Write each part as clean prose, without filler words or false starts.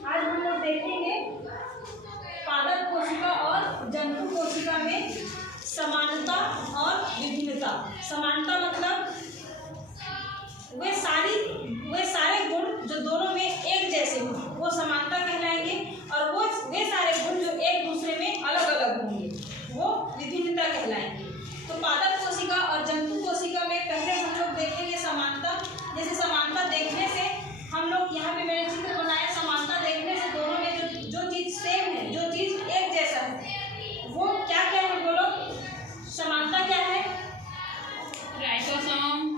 आज हम लोग देखेंगे पादप कोशिका और जंतु कोशिका में समानता और विभिन्नता। समानता मतलब वे सारे गुण जो दोनों में एक जैसे हों वो समानता कहलाएंगे, और वे सारे गुण जो एक दूसरे में अलग अलग होंगे वो विभिन्नता कहलाएंगे। तो पादप कोशिका और जंतु कोशिका में पहले हम लोग देखेंगे समानता। जैसे समानता देखने से हम लोग यहाँ पे मैंने चित्र बनाया, समानता देखने से दोनों में जो चीज़ सेम है, जो चीज़ एक जैसा है, वो क्या क्या है बोलो? समानता क्या है? राइबोसोम।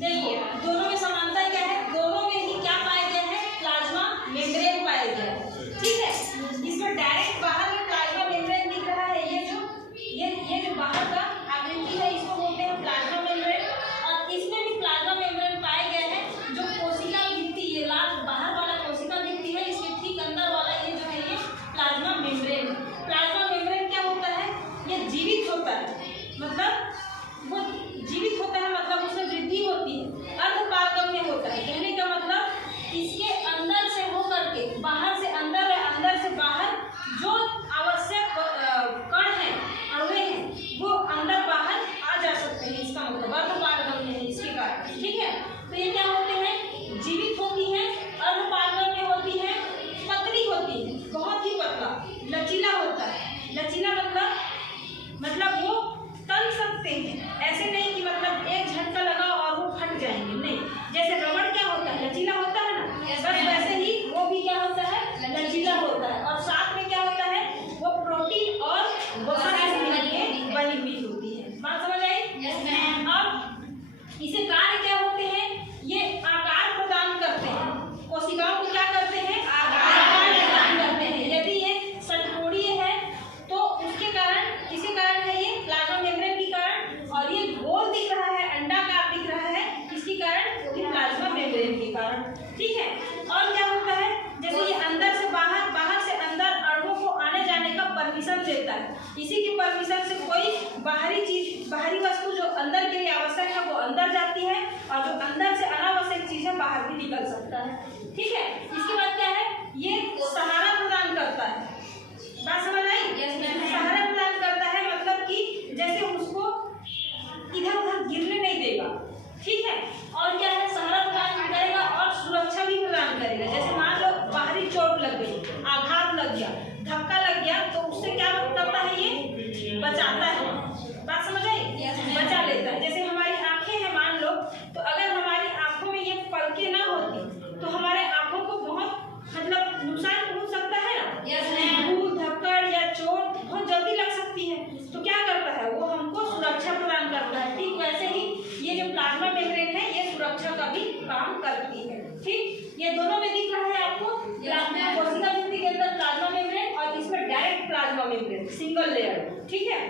देखिए दोनों में समानता क्या है? दोनों में ही क्या पाया गया है? प्लाज्मा मेम्ब्रेन पाया गया है। ठीक है, इसमें डायरेक्ट बाहर में प्लाज्मा मेम्ब्रेन दिख रहा है। ये जो बाहर का आवृत्ति है इसको बोलते हैं प्लाज्मा मेम्ब्रेन, और इसमें भी प्लाज्मा मेम्ब्रेन पाया गया है। जो कोशिका भित्ति, ये लाल बाहर वाला कोशिका भित्ति है, इसके ठीक अंदर वाला ये जो है ये प्लाज्मा मेम्ब्रेन है। प्लाज्मा मेम्ब्रेन क्या होता है? ये जीवित होता है, मतलब वो जीवित होता है, मतलब उसमें वृद्धि होती है। अर्धपारगम्य होता है, कहने का मतलब इसके अंदर से होकर के बाहर से अंदर या अंदर से बाहर जो आवश्यक कण हैं, अणु हैं, वो अंदर बाहर आ जा सकते हैं। इसका मतलब अर्धपारगम्य है इसके कारण। ठीक है, तो ये क्या होते हैं? जीवित होती हैं, अर्धपारगम्य होती हैं, पतली होती है, बहुत ही पतला, लचीला होता है। लचीला मतलब वो तल सकते हैं, ऐसे नहीं कि मतलब एक झटका लगाओ और वो फट जाएंगे, नहीं। जैसे रबड़ क्या होता है? लचीला होता है ना, बस वैसे ही वो भी क्या होता है? लचीला होता है। और साथ में क्या होता है? वो प्रोटीन और वसा से मिलकर बनी हुई होती है। बात समझ आई? अब इसे कार्य क्या होते हैं? ये आकार प्रदान करते हैं, कोशिकाओं को क्या करते हैं? आकार प्रदान करते हैं। यदि ये षट्कोणीय है तो उसके कारण, किसके कारण है? ये प्लाज्मा मेम्ब्रेन के कारण। और ये गोल दिख रहा है, अंडाकार दिख रहा है, किसके कारण? वो भी प्लाज्मा मेम्ब्रेन के कारण। ठीक है, और क्या होता है? जैसे ये अंदर से बाहर, बाहर से अंदर अणुओं को आने जाने का परमिशन देता है। इसी की परमिशन से कोई बाहरी वस्तु जो अंदर के लिए आवश्यक है वो अंदर जाती है, और जो अंदर से अनावश्यक चीज है बाहर भी निकल सकता है। ठीक है, इसके बाद क्या है? ये सहारा प्रदान करता है। बात समझ आई? सहारा प्रदान करता है मतलब कि जैसे उसको इधर उधर गिरने नहीं देगा। ठीक है, और क्या है? सहारा प्रदान करेगा और सुरक्षा भी प्रदान करेगा। जैसे मान लो बाहरी चोट लग गई, आघात लग गया, धक्का लग गया, तो उससे क्या करता है? ये बचाता है। बात समझ आई? बचा लेता है। जैसे हमारी आंखें हैं मान लो, तो अगर हमारी आंखों में ये पलकें ना होती तो हमारे आंखों को बहुत मतलब नुकसान पहुंच सकता है ना। धूल, धक्कड़ या चोट बहुत जल्दी लग सकती है, तो क्या करता है? वो हमको सुरक्षा प्रदान करता है। ठीक वैसे ही ये जो प्लाज्मा मेम्ब्रेन है ये सुरक्षा का भी काम करती है। ठीक, ये दोनों में दिख रहा है आपको, कोशिका भित्ति के अंदर प्लाज्मा मेम्ब्रेन और इसमें direct plasma membrane, single layer. ठीक है,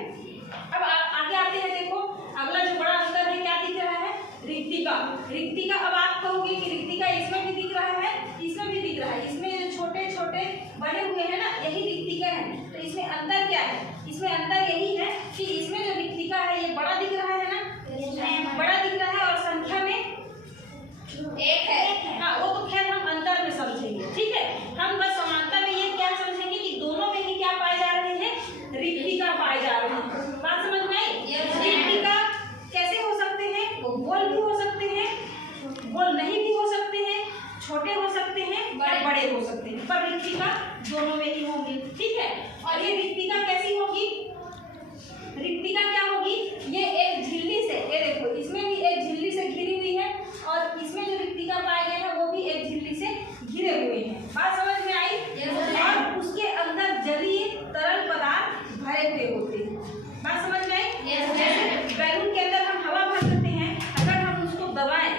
अब आगे आते हैं। देखो अगला जो बड़ा अंतर है क्या दिख रहा है? रिक्तिका। रिक्तिका, अब आप कहोगे कि रिक्तिका इसमें भी दिख रहा है, इसमें भी दिख रहा है। इसमें जो छोटे छोटे बने हुए हैं ना, यही रिक्तिका है। तो इसमें अंतर क्या है? इसमें अंतर यही है कि इसमें जो रिक्तिका है ये बड़ा दिख रहा है ना, बड़ा दिख रहा है, और संख्या में एक है। हाँ, वो तो खैर हम अंतर में समझेंगे। ठीक है, हम बस समानता में ये क्या समझेंगे कि दोनों में ही क्या पाए जा रहे हैं? रिक्तिका पाए जा रहे हैं। बात समझ में आई? रिक्तिका कैसे हो सकते हैं? गोल भी हो सकते हैं, गोल नहीं भी हो सकते हैं, छोटे हो सकते हैं, बड़े हो सकते हैं, पर रिक्तिका दोनों में ही होंगी। ठीक है, और ये रिक्तिका कैसी होगी? रिक्तिका क्या होगी? ये एक झिल्ली से, ये देखो इसमें भी एक झिल्ली से घिरी हुई है, और इसमें जो रिक्तिका पाए गए हैं वो भी एक झिल्ली से घिरे हुए हैं। बात समझ में आई? और उसके अंदर जलीय तरल पदार्थ भरे हुए होते हैं। बात समझ में आई? जैसे बैलून के अंदर हम हवा भर देते हैं, अगर हम उसको दबाएं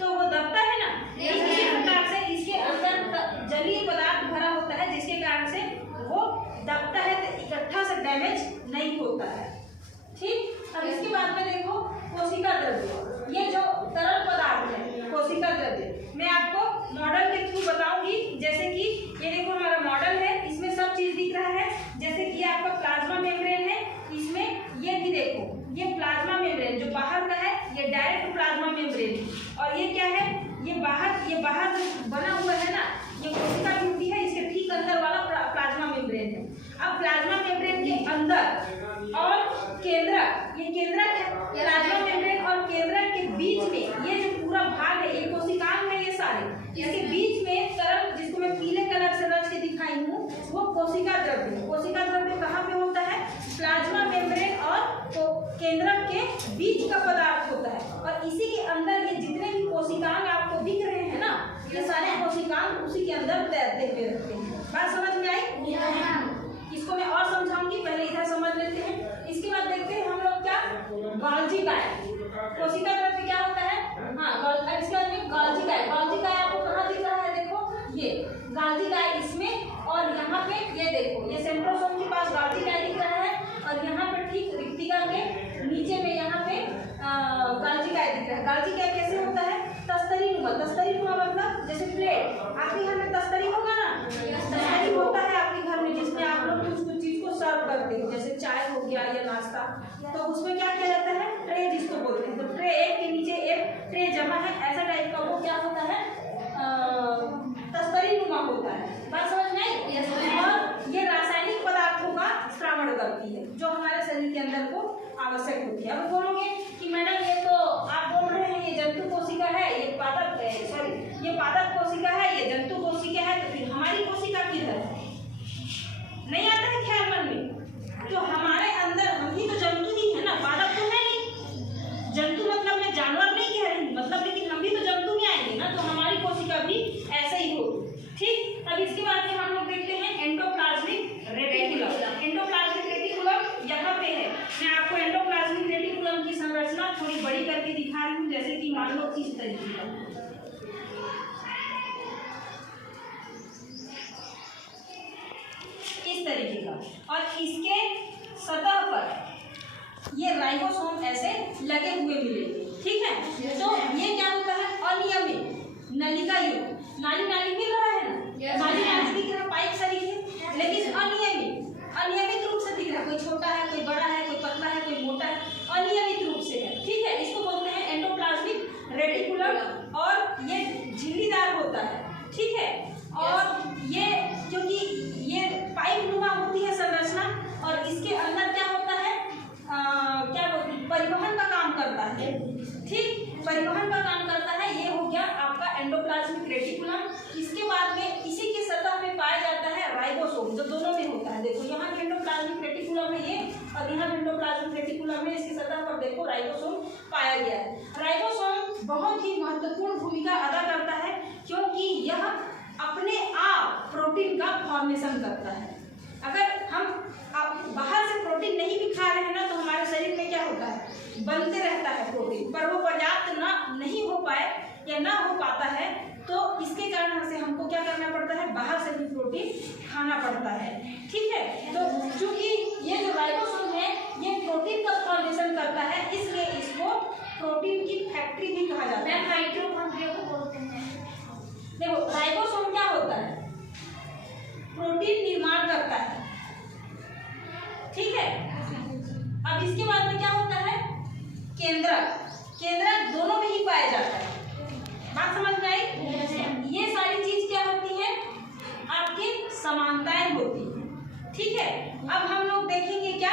तो वो दबता है ना, इसी प्रकार से इसके अंदर जलीय पदार्थ भरा होता है, जिसके कारण से वो दबता है, तो इकट्ठा से डैमेज नहीं होता है। ठीक, अब इसके बाद में देखो कोशिका द्रव्य। ये जो तरल पदार्थ है कोशिका द्रव्य, मैं आपको मॉडल के थ्रू बताऊंगी। जैसे कि ये देखो हमारा मॉडल है, इसमें सब चीज दिख रहा है। जैसे कि आपका प्लाज्मा मेम्ब्रेन है, इसमें ये भी देखो, ये प्लाज्मा मेम्ब्रेन जो बाहर का है ये डायरेक्ट प्लाज्मा मेम्ब्रेन, और ये क्या है? ये बाहर बना हुआ है ना, उसी के अंदर तैरते हुए रहते हैं। बात समझ में आई? इसको मैं और समझाऊंगी, पहले इधर समझ लेते हैं। इसके बाद देखते हैं हम लोग क्या, गोल्जी काय। कोशिका द्रव्य क्या होता है? हाँ, इसके बाद में गोल्जी काय। गोल्जी काय आपको कहाँ दिख रहा है? देखो ये गोल्जी काय इसमें, और यहाँ पे ये देखो, ये सेंट्रोसोम के पास गोल्जी काय दिख रहा है, और यहाँ पे ठीक रिक्तिका के नीचे में यहाँ पे गोल्जी काय दिख रहा है। गोल्जी काय कैसे होता है? तस्तरी नुमा। तस्तरी नुमा मतलब जैसे प्लेट, आपके घर में तस्तरी होगा ना, तस्तरी होता है आपके घर में, जिसमें आप लोग कुछ चीज को सर्व करते हो, जैसे चाय हो गया या नाश्ता, तो उसमें क्या किया जाता है? ट्रे जिसको बोलते हैं। तो ट्रे, एक के नीचे एक ट्रे जमा है, ऐसा टाइप का वो क्या होता है? तस्तरी नुमा होता है। बात समझ में आई? और ये रासायनिक पदार्थों का श्रावण करती है, जो हमारे शरीर के अंदर को आवश्यक होती है। अब बोलोगे कि मैडम ये तो आप बोल रहे हैं ये जंतु कोशिका है, ये पादप ये पादप कोशिका है, ये जंतु कोशिका है, तो फिर हमारी कोशिका किधर है? नहीं आता है ख्याल मन में? तो हमारे अंदर हम ही तो जंतु ही है ना, पादप तो है नहीं। जंतु मतलब मैं जानवर नहीं कह रही, मतलब लेकिन हम भी तो जंतु में आएंगे ना, तो हमारी कोशिका भी ऐसे ही होगी। ठीक, अब इसके बाद में हम लोग देखते हैं एंडोप्लाज्मिक रेटिकुलम। एंडोप्लाज्मिक रेटिकुलम यहाँ पे है। मैं आपको एंडोप्लाज्मिक रेटिकुलम की संरचना थोड़ी बड़ी करके दिखा रही हूँ, जैसे कि मान लो इस तरीके का, इस तरीके का, और इसके सतह पर ये राइबोसोम ऐसे लगे हुए मिलेंगे। ठीक है, तो ये क्या होता है? अनियमित नलिका युक्त, नाली मिल रहा है ना, नाली दिख रहा है, पाइप शरीर है, लेकिन अनियमित रूप से दिख रहा है। कोई छोटा है, कोई बड़ा है, कोई पतला है, कोई मोटा है, अनियमित रूप से है। ठीक है, इसको बोलते हैं एंडोप्लाज्मिक रेटिकुलम, और ये झिल्लीदार होता है। ठीक है, और ये क्योंकि ये पाइप नुमा होती है संरचना, और इसके अंदर क्या होता है? क्या बोलते हैं? परिवहन का काम करता है। ठीक, परिवहन का काम करता है। ये हो गया आपका एंडोप्लाज्मिक रेटिकुलम। इसके बाद में इसी की सतह में पाया जाता है राइबोसोम, जो दोनों में होता है। देखो यहाँ भी एंडोप्लाज्मिक रेटिकुलम है ये, और यहाँ भी एंडोप्लाज्मिक रेटिकुलम है, इसकी सतह पर देखो राइबोसोम पाया गया है। राइबोसोम बहुत ही महत्वपूर्ण भूमिका अदा करता है, क्योंकि यह अपने आप प्रोटीन का फॉर्मेशन करता है। अगर हम बाहर से प्रोटीन नहीं भी खा रहे हैं ना, तो हमारे शरीर में क्या होता है? बनते रहता है प्रोटीन, पर वो पर्याप्त नहीं हो पाए या ना हो पाता है, तो इसके कारण से हमको क्या करना पड़ता है? बाहर से भी प्रोटीन खाना पड़ता है। ठीक है, तो चूंकि ये जो राइबोसोम है ये प्रोटीन का फॉर्मेशन करता है, इसलिए इसको प्रोटीन की फैक्ट्री भी कहा जाता है। माइटोकॉन्ड्रिया को बोलते हैं। देखो राइबोसोम क्या होता है? प्रोटीन निर्माण करता है। ठीक है, अब इसके बाद में क्या होता है? केंद्रक दोनों में ही पाया जाता है। बात समझ में आई? ये सारी चीज क्या होती है? आपकी समानताएं होती है। ठीक है, अब हम लोग देखेंगे क्या?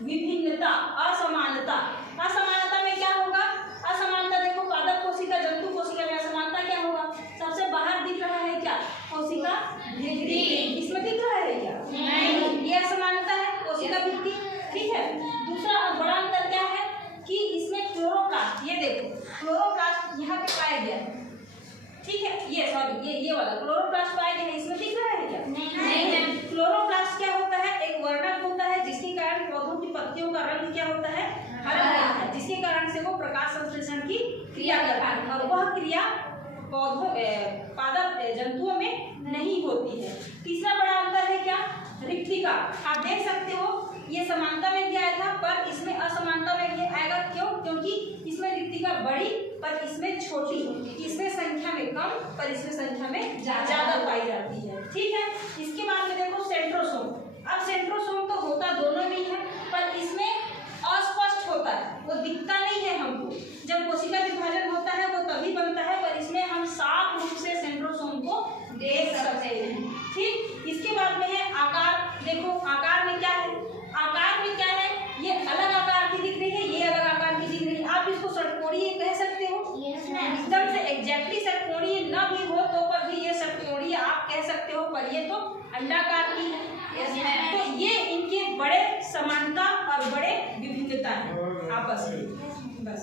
विभिन्नता, असमानता। असमानता में क्या होगा? असमानता देखो, पादप कोशिका, जंतु कोशिका में असमानता क्या होगा? सबसे बाहर दिख रहा है क्या? कोशिका भित्ति। इसमें दिख रहा है क्या? नहीं, ये असमानता है, कोशिका भित्ति। ठीक है, दूसरा बड़ा अंतर क्या है कि इसमें क्लोरोप्लास्ट, ये देखो क्लोरोप्लास्ट यहाँ पे पाया गया है। ठीक है, ये सॉरी ये वाला क्लोरोप्लास्ट पाया गया है, इसमें दिख रहा है क्या? नहीं है। क्लोरोप्लास्ट क्या होता है? एक वर्णक होता है, जिसके कारण पौधों की पत्तियों का रंग क्या होता है? हरा होता है, जिसके कारण से वो प्रकाश संश्लेषण की क्रिया करता है, और वह क्रिया पौधों पादप जंतुओं में नहीं होती है। तीसरा बड़ा अंतर है क्या? रिक्तिका। आप देख सकते हो ये समानता में भी आया था, पर इसमें असमानता में भी आएगा। क्यों? क्योंकि इसमें रिक्तिका बड़ी पर इसमें छोटी, इसमें संख्या में कम पर इसमें संख्या में ज्यादा पाई जाती है। ठीक है, इसके बाद में देखो सेंट्रोसोम। अब सेंट्रोसोम तो होता दोनों में ही है, पर इसमें अस्पष्ट होता है, वो दिखता नहीं है हमको। जब कोशिका विभाजन होता है वो तभी बनता है, पर इसमें हम साफ रूप से सेंट्रोसोम को देख सकते हैं। ठीक, इसके बाद में है आकार। देखो आकार में क्या है? आकार में क्या है? ये अलग आकार की दिख रही है, ये अलग आकार की दिख रही है। आप इसको षटकोणीय कह सकते हो, एकदम से एग्जैक्टली षटकोणीय न भी हो तो पर भी ये षटकोणीय आप कह सकते हो, पर ये तो अंडाकार की है। तो ये इनके बड़े समानता और बड़े विभिन्नता है आपस में। बस